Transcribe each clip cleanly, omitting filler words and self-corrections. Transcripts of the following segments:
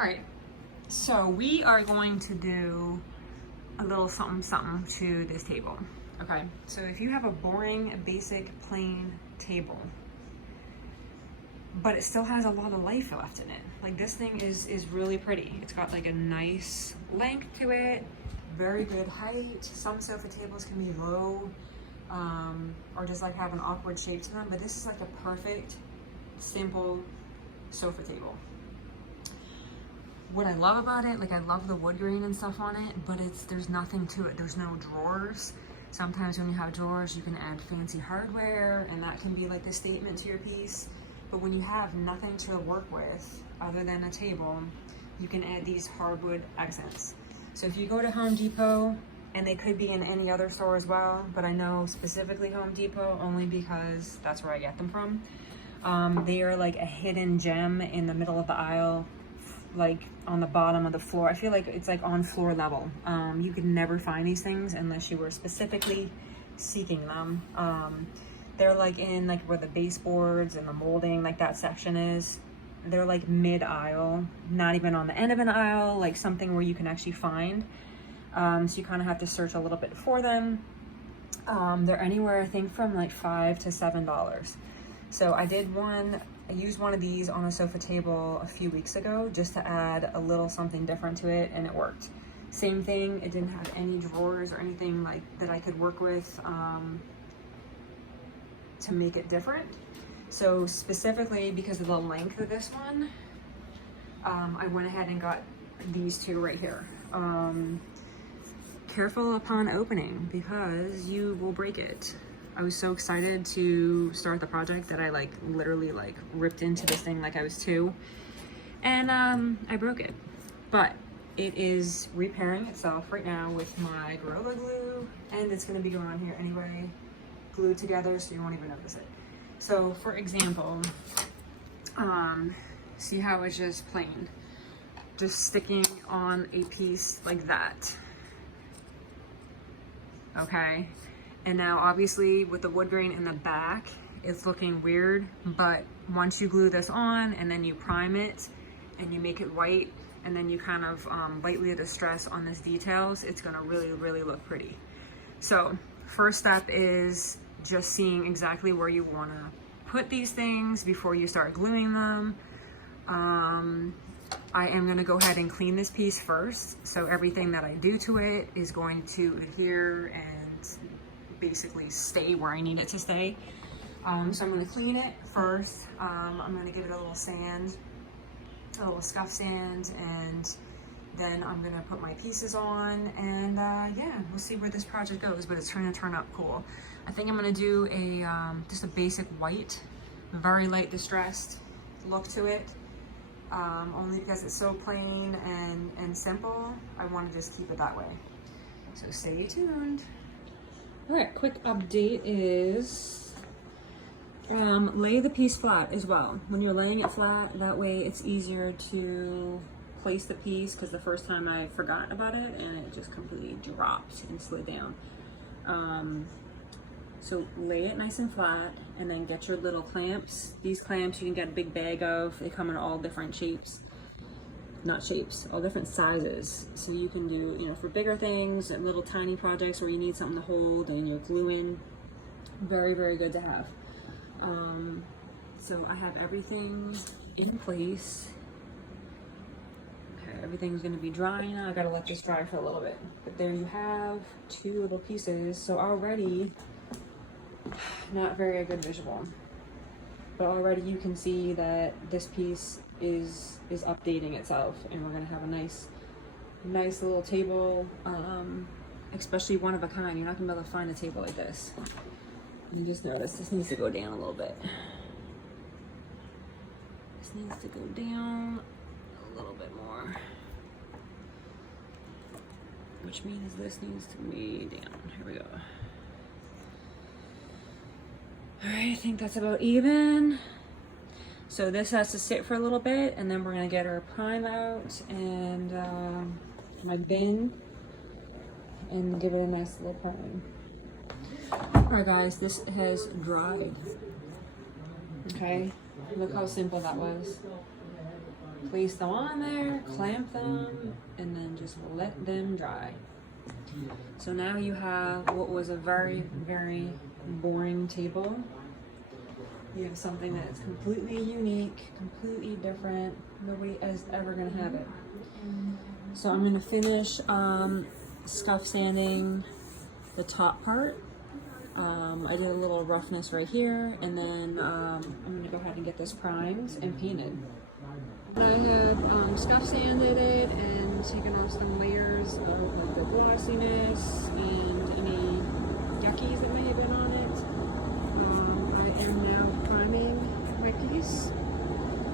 All right, so we are going to do a little something something to this table. Okay, so if you have a boring, basic, plain table, but it still has a lot of life left in it. Like this thing is really pretty. It's got like a nice length to it, very good height. Some sofa tables can be low, or just like have an awkward shape to them, but this is like a perfect, simple sofa table. What I love about it, like I love the wood grain and stuff on it, but there's nothing to it. There's no drawers. Sometimes when you have drawers, you can add fancy hardware and that can be like a statement to your piece. But when you have nothing to work with other than a table, you can add these hardwood accents. So if you go to Home Depot, and they could be in any other store as well, but I know specifically Home Depot only because that's where I get them from. They are like a hidden gem in the middle of the aisle, like on the bottom of the floor. I feel like it's like on floor level. You could never find these things unless you were specifically seeking them. They're like in like where the baseboards and the molding, like that section is. They're like mid aisle, not even on the end of an aisle, like something where you can actually find. So you kind of have to search a little bit for them. They're anywhere, I think, from like $5 to $7. So I used one of these on a sofa table a few weeks ago just to add a little something different to it, and it worked. Same thing, it didn't have any drawers or anything like that I could work with to make it different. So specifically because of the length of this one, I went ahead and got these two right here. Careful upon opening because you will break it. I was so excited to start the project that I like literally like ripped into this thing like I was 2, and I broke it. But it is repairing itself right now with my Gorilla Glue, and it's going to be going on here anyway, glued together, so you won't even notice it. So for example, see how it's just plain, just sticking on a piece like that. Okay, and now obviously with the wood grain in the back, it's looking weird, but once you glue this on and then you prime it and you make it white and then you kind of lightly distress on these details, it's gonna really, really look pretty. So first step is just seeing exactly where you wanna put these things before you start gluing them. I am gonna go ahead and clean this piece first. So everything that I do to it is going to adhere and basically stay where I need it to stay. So I'm gonna clean it first. I'm gonna give it a little sand, a little scuff sand, and then I'm gonna put my pieces on, and yeah, we'll see where this project goes, but it's trying to turn out cool. I think I'm gonna do just a basic white, very light distressed look to it. Only because it's so plain and simple, I want to just keep it that way. So stay tuned. All right, quick update is lay the piece flat as well. When you're laying it flat, that way it's easier to place the piece, because the first time I forgot about it and it just completely dropped and slid down. So lay it nice and flat, and then get your little clamps. These clamps you can get a big bag of. They come in all different shapes. Not shapes, all different sizes. So you can do, you know, for bigger things and little tiny projects where you need something to hold and you're gluing. Very, very good to have. So I have everything in place. Okay, everything's gonna be dry now. I gotta let this dry for a little bit. But there you have 2 little pieces. So already, not very a good visual, but already you can see that this piece is updating itself, and we're gonna have a nice little table, especially one of a kind. You're not gonna be able to find a table like this. You just notice this needs to go down a little bit. This needs to go down a little bit more, which means this needs to be down. Here we go. All right, I think that's about even. So this has to sit for a little bit, and then we're gonna get our prime out and my bin and give it a nice little prime. All right, guys, this has dried. Okay, look how simple that was. place them on there, clamp them, and then just let them dry. So now you have what was a very, very boring table. You have something that is completely unique, completely different. Nobody is ever gonna have it. So I'm gonna finish scuff sanding the top part. I did a little roughness right here, and then I'm gonna go ahead and get this primed and painted. I have scuff sanded it and taken off some layers of like the glossiness and any yuckies that may have been on it. I am now priming my piece.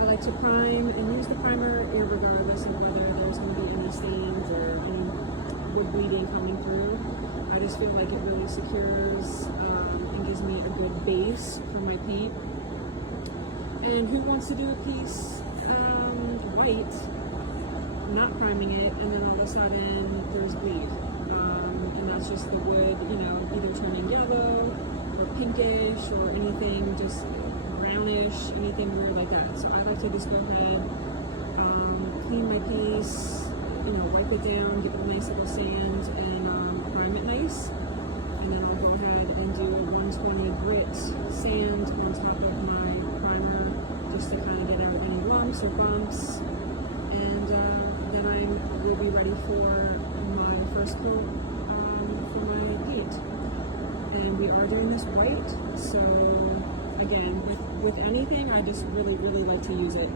I like to prime and use the primer regardless of whether there's going to be any stains or any wood bleeding coming through. I just feel like it really secures and gives me a good base for my paint. And who wants to do a piece white, not priming it, and then all of a sudden there's bleed, and that's just the wood, you know, either turning yellow or pinkish or anything just brownish, anything weird like that. So I like to just go ahead, clean my piece, you know, wipe it down, give it a nice little sand, and prime it nice, and then I'll go ahead and do a 120 grit sand on top of my primer just to kind of get out any lumps or bumps. And then I will be ready for my first coat for my paint. And we are doing this white, so again, with anything, I just really like to use it.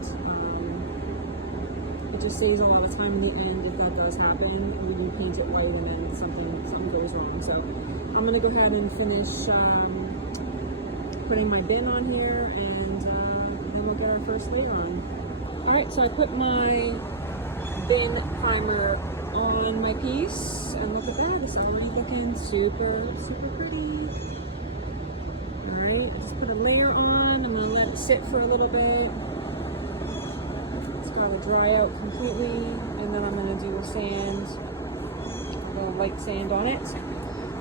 It just saves a lot of time in the end if that does happen, and you paint it white and then something goes wrong. So I'm gonna go ahead and finish putting my bin on here, and then we'll get our first layer on. Alright, so I put my bin primer on my piece, and look at that, it's already looking super pretty. Alright, just put a layer on, I'm going to let it sit for a little bit. It's got to dry out completely, and then I'm going to do a sand, a little light sand on it.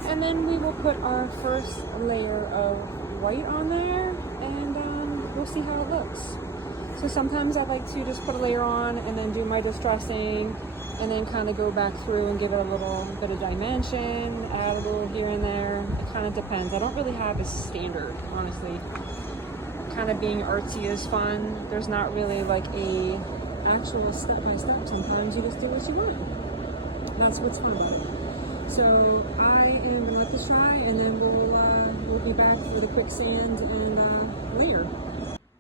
And then we will put our first layer of white on there, and we'll see how it looks. So sometimes I like to just put a layer on and then do my distressing and then kind of go back through and give it a little bit of dimension, add a little here and there. It kind of depends. I don't really have a standard, honestly. Kind of being artsy is fun. There's not really like a actual step-by-step. Sometimes you just do what you want. That's what's fun about it. So I am gonna let this dry, and then we'll be back for the quick sand and layer.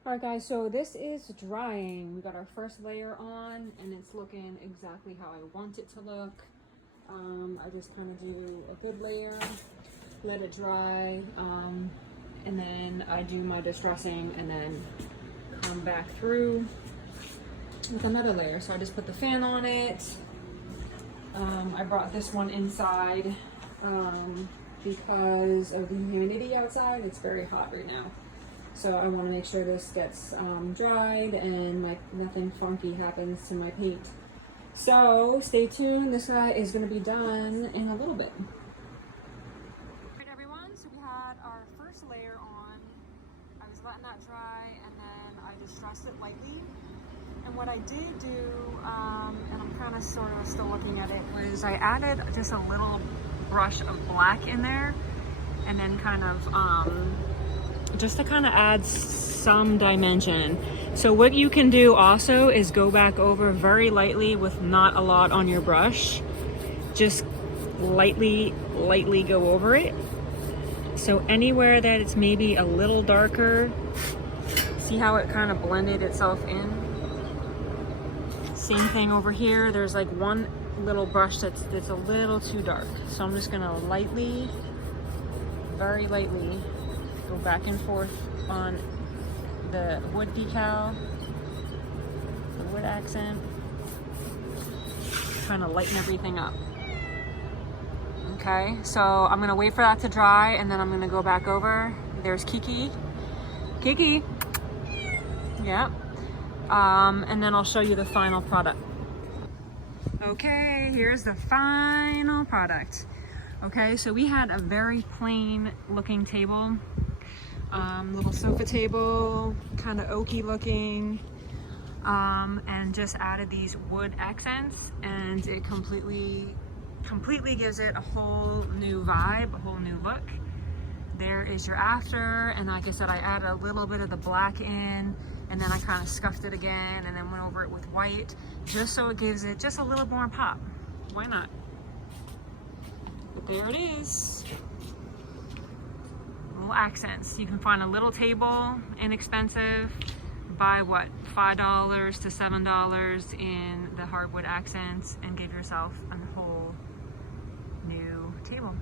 Alright guys, so this is drying. We got our first layer on, and it's looking exactly how I want it to look. I just kind of do a good layer, let it dry, and then I do my distressing, and then come back through with another layer. So I just put the fan on it. I brought this one inside because of the humidity outside. It's very hot right now. So I want to make sure this gets dried and nothing funky happens to my paint. So stay tuned, this guy is going to be done in a little bit. Alright everyone, so we had our first layer on. I was letting that dry, and then I distressed it lightly. And what I did do, and I'm kind of sort of still looking at it, was I added just a little brush of black in there, and then kind of just to kind of add some dimension. So what you can do also is go back over very lightly with not a lot on your brush. Just lightly go over it. So anywhere that it's maybe a little darker, see how it kind of blended itself in? Same thing over here. There's like one little brush that's a little too dark. So I'm just gonna lightly, very lightly, go back and forth on the wood decal, the wood accent, trying to lighten everything up. Okay, so I'm gonna wait for that to dry, and then I'm gonna go back over. There's Kiki. Kiki! Yep. And then I'll show you the final product. Okay, here's the final product. Okay, so we had a very plain looking table. Little sofa table, kind of oaky looking. and just added these wood accents, and it completely gives it a whole new vibe, a whole new look. There is your after, and like I said, I added a little bit of the black in, and then I kind of scuffed it again, and then went over it with white, just so it gives it just a little more pop. Why not? But there it is. Little accents. You can find a little table, inexpensive, buy what, $5 to $7 in the hardwood accents, and give yourself a whole new table.